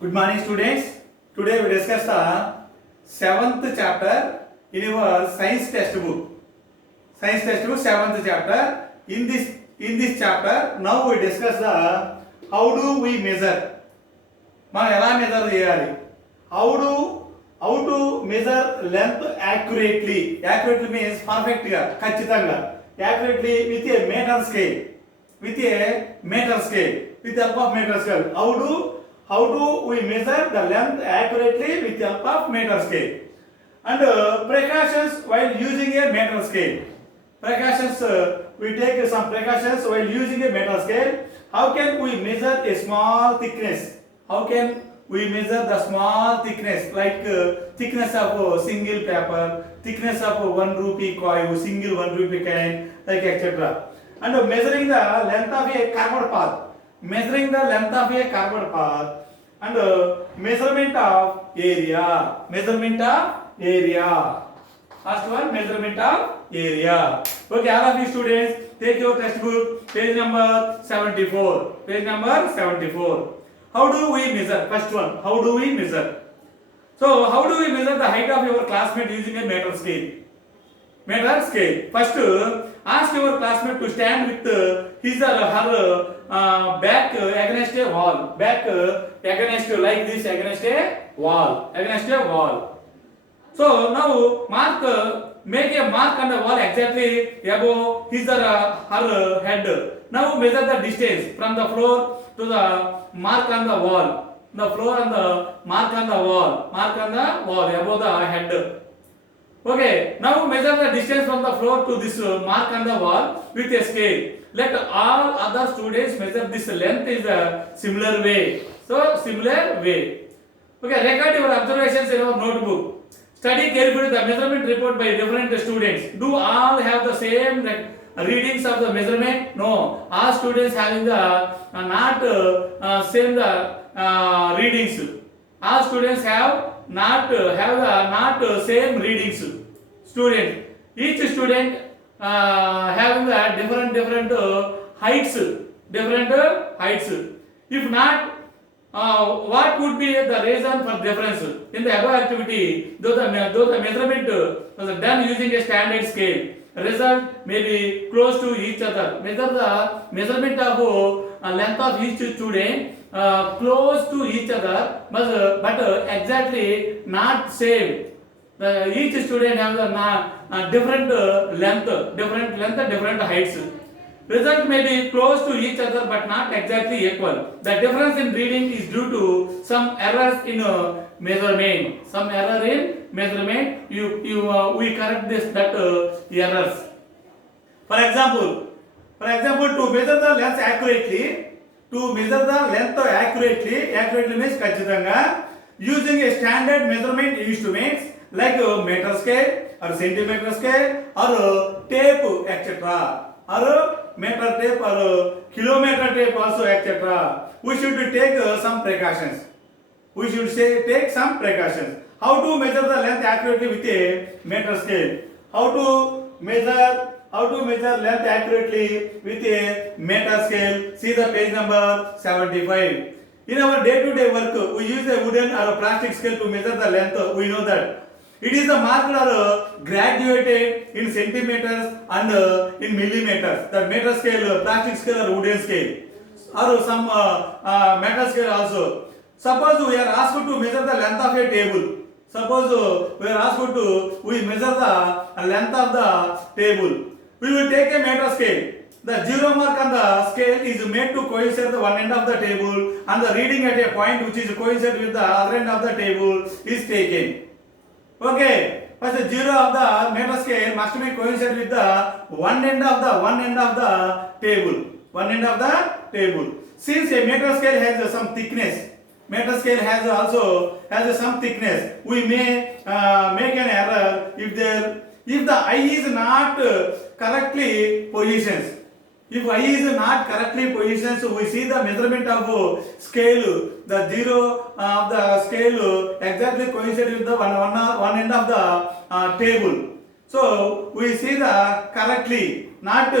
Good morning, students. Today we discuss the seventh chapter in your science textbook. Science textbook, seventh chapter. In this chapter, now we discuss the how do we measure. మనం ఎలా measure చేయాలి? How to measure length accurately. Accurately means perfect గా, ఖచ్చితంగా. Accurately with a meter scale. With a meter scale. With the help of meter scale. How do we measure the length accurately with the help of meter scale? And precautions while using a meter scale. Precautions, we take some precautions while using a meter scale. How can we measure a small thickness? How can we measure the small thickness, like thickness of single paper, thickness of 1 rupee coin, single 1 rupee coin, like etc. And measuring the length of a curved path. Measuring the length of a curved path and measurement of area. Measurement of area. First one, measurement of area. Okay, all of you students, take your textbook, page number 74. Page number 74. How do we measure? First one, how do we measure? So, how do we measure the height of your classmate using a meter scale? Meter scale. First, ask your classmate to stand with his or her back against a wall. Back against, like this, against a wall. Against a wall. So now make a mark on the wall exactly above his or her head. Now measure the distance from the floor to the mark on the wall. The floor and the mark on the wall. Mark on the wall above the head. Okay, now measure the distance from the floor to this mark on the wall with a scale. Let all other students measure this length in a similar way. So, similar way. Okay, record your observations in your notebook. Study carefully the measurement report by different students. Do all have the same readings of the measurement? No. All students having the not same the readings. All students have not same readings. Student, each student having the different heights. If not, what would be the reason for difference in the above activity? Though the measurement was done using a standard scale, result may be close to each other. Measure the measurement of length of each student close to each other, but exactly not same. Each student has a different length, different heights. Result may be close to each other but not exactly equal. The difference in reading is due to some errors in measurement. Some error in measurement. We correct that errors. For example, to measure the length accurately. To measure the length accurately means ఖచ్చితంగా, using a standard measurement instruments like meter scale or centimeter scale or tape etc. or meter tape or kilometer tape also etc. We should take some precautions. Take some precautions. How to measure the length accurately with a meter scale? How to measure length accurately with a meter scale? See the page number 75. In our day-to-day work, we use a wooden or a plastic scale to measure the length. We know that it is marked or graduated in centimeters and in millimeters. The meter scale, plastic scale or wooden scale, or some metal scale also. Suppose we are asked to measure the length of a table. Suppose we are asked to measure the length of the table. We will take a meter scale. The zero mark on the scale is made to coincide the one end of the table, and the reading at a point which is coincide with the other end of the table is taken. Okay, but the zero of the meter scale must be coincide with the one end of the table. One end of the table. Since a meter scale has some thickness, some thickness, we may make an error if the eye is not correctly positioned. If eye is not correctly positioned, so we see the measurement of scale, the zero of the scale exactly coincide with the one end of the table. So we see the correctly, not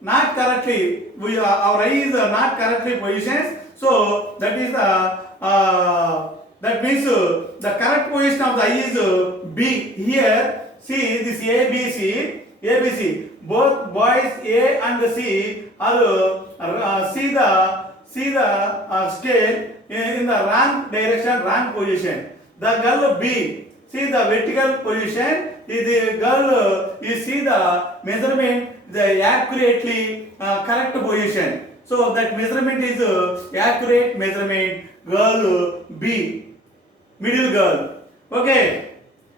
not correctly. Our eye is not correctly positioned. So that is that means the correct position of the eye is B. Here, see this A, B, C, A, B, C. Both boys A and C are see the scale in the wrong direction, wrong position. The girl B, see the vertical position. The girl you see the measurement, the accurately correct position. So that measurement is accurate measurement. Girl B, middle girl. Okay.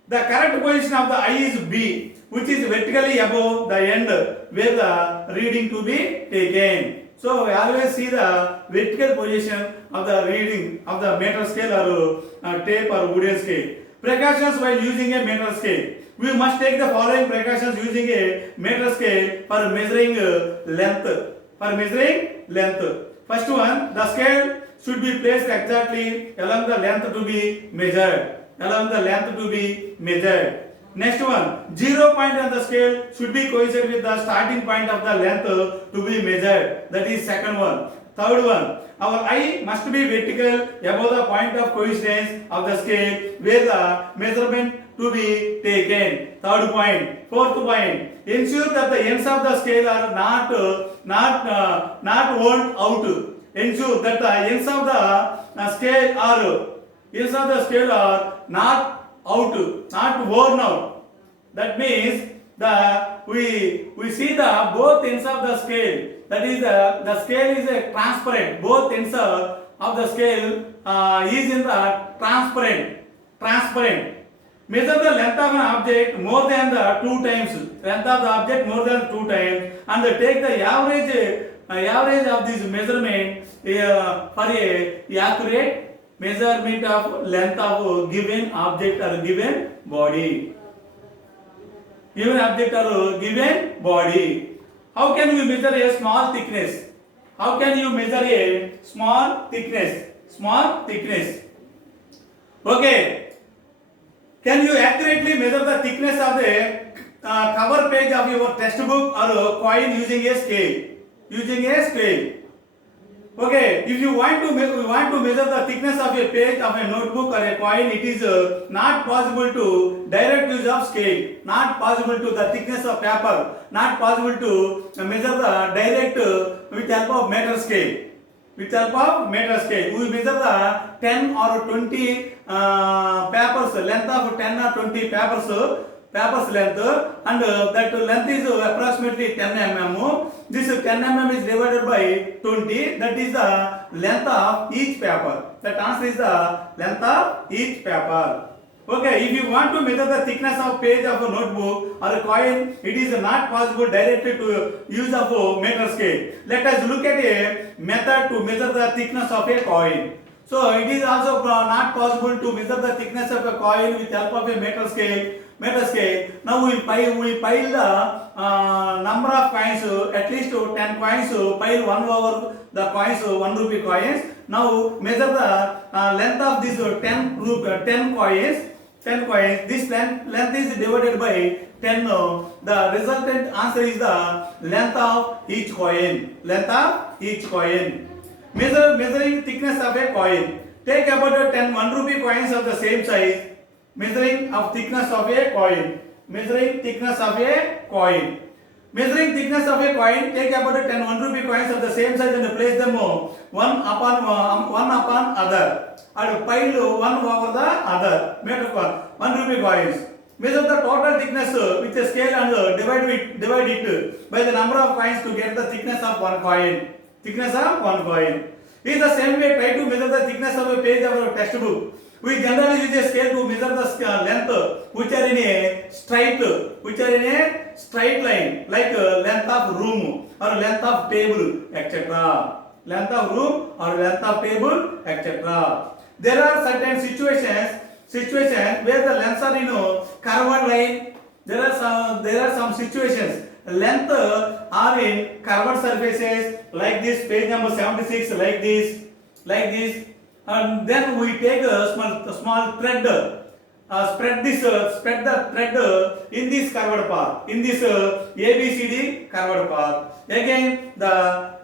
The correct position of the eye is B, which is vertically above the end where the reading to be taken. So we always see the vertical position of the reading of the meter scale or tape or wooden scale. Precautions while using a meter scale. We must take the following precautions using a meter scale for measuring length. For measuring length. First one, the scale should be placed exactly along the length to be measured. Along the length to be measured. Next one, 0 point on the scale should be coincident with the starting point of the length to be measured. That is second one. Third one, our eye must be vertical above the point of coincidence of the scale where the measurement to be taken. Third point. Fourth point, ensure that the ends of the scale are not worn out. Ensure that the ends of the scale are not worn out. That means we see the both ends of the scale. That is the scale is a transparent. Both ends of the scale is in the transparent. Measure the length of an object more than the 2 times. Length of the object more than 2 times, and take the average of this measurement for a accurate measurement of length of given object or given body. Given object or given body. How can you measure a small thickness? How can you measure a small thickness? Small thickness. Okay. Can you accurately measure the thickness of the cover page of your textbook or coin using a scale? Using a scale. Okay, if you want to measure the thickness of a page of a notebook or a coin, it is not possible to direct use of scale. Not possible to the thickness of paper. Not possible to measure the direct with help of meter scale. With help of meter scale, we measure the 10 or 20 papers, length of 10 or 20 papers length, and that length is approximately 10 mm. This 10 mm is divided by 20. That is the length of each paper. That answer is the length of each paper. Okay, if you want to measure the thickness of page of a notebook or a coin, it is not possible directly to use of a meter scale. Let us look at a method to measure the thickness of a coin. So it is also not possible to measure the thickness of a coin with help of a meter scale. Now we pile the number of coins, at least 10 coins, pile 1 over the coins, 1 rupee coins. Now measure the length of these 10 coins. 10 coins. This length is divided by 10. The resultant answer is the length of each coin. Length of each coin. Measuring thickness of a coin. Take about 10 1 rupee coins of the same size. Measuring of thickness of a coin. Measuring thickness of a coin. Measuring thickness of a coin. Take about 10 1 rupee coins of the same size and place them one upon other. And pile one over the other. Made of 1 rupee coins. Measure the total thickness with a scale and divide it by the number of coins to get the thickness of one coin. Thickness of one coin. In the same way, try to measure the thickness of a page of a textbook. We generally use a scale to measure the length which are in a straight line, like length of room or length of table, etc. Length of room or length of table, etc. There are certain situations where the lengths are in a curved line. There are some situations length are in curved surfaces like this, page number 76, like this, and then we take a small thread spread the thread in this curved path, in this ABCD curved path. Again, the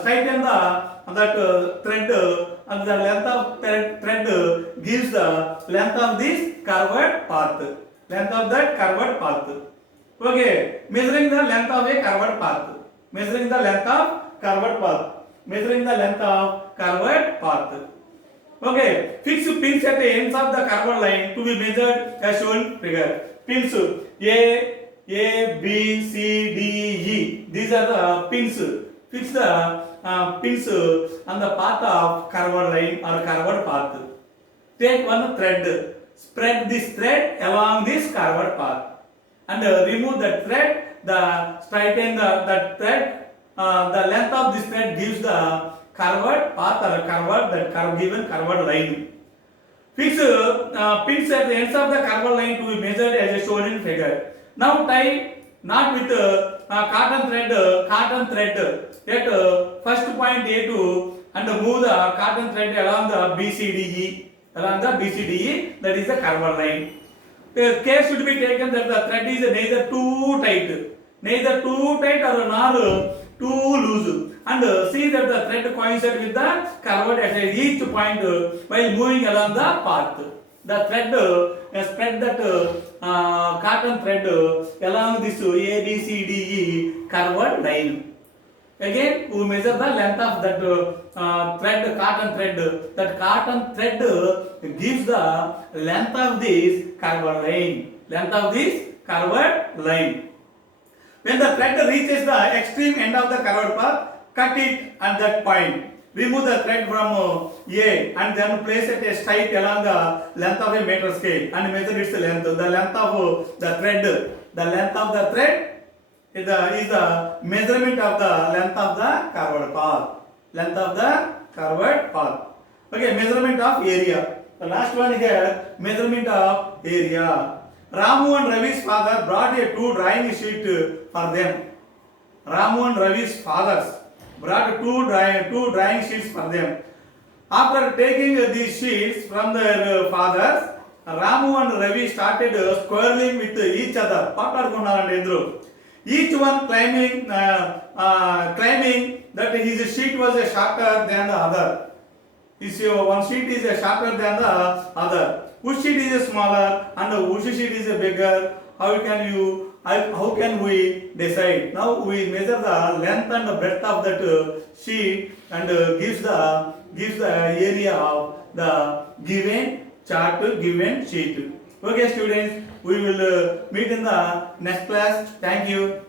straighten that thread and the length of thread gives the length of this curved path. Length of that curved path. Okay, measuring the length of a curved path. Measuring the length of curved path. Measuring the length of curved path. Okay, fix pins at the ends of the curved line to be measured as shown figure. Pins A, B, C, D, E. These are the pins. Fix the pins on the path of curved line or curved path. Take one thread. Spread this thread along this curved path and remove the thread. Straighten the thread. The length of this thread gives the curved path or given curved line. Fix pins at the ends of the curved line to be measured as shown in figure. Now tie knot with cotton thread at first point A2 and move the cotton thread along the BCDE. Along the BCDE, that is the curved line. Care should be taken that the thread is neither too tight or nor too loose, and see that the thread coincides with the curved at each point while moving along the path. The thread spread that cotton thread along this ABCDE curved line. Again, we measure the length of that cotton thread. That cotton thread gives the length of this curved line. Length of this curved line. When the thread reaches the extreme end of the curved path, cut it at that point. Remove the thread from A and then place it straight along the length of a meter scale and measure its length. The length of the thread. The length of the thread is the measurement of the length of the curved path. Length of the curved path. Okay, measurement of area. The last one here, measurement of area. Ramu and Ravi's father brought a 2 drawing sheet for them. Ramu and Ravi's fathers brought two drawing sheets for them. After taking these sheets from their fathers, Ramu and Ravi started quarreling with each other. Each one claiming that his sheet was shorter than the other. One sheet is shorter than the other. Which sheet is smaller and which sheet is bigger? How can we decide? Now we measure the length and the breadth of that sheet and gives the area of the given chart, given sheet. Okay, students, we will meet in the next class. Thank you.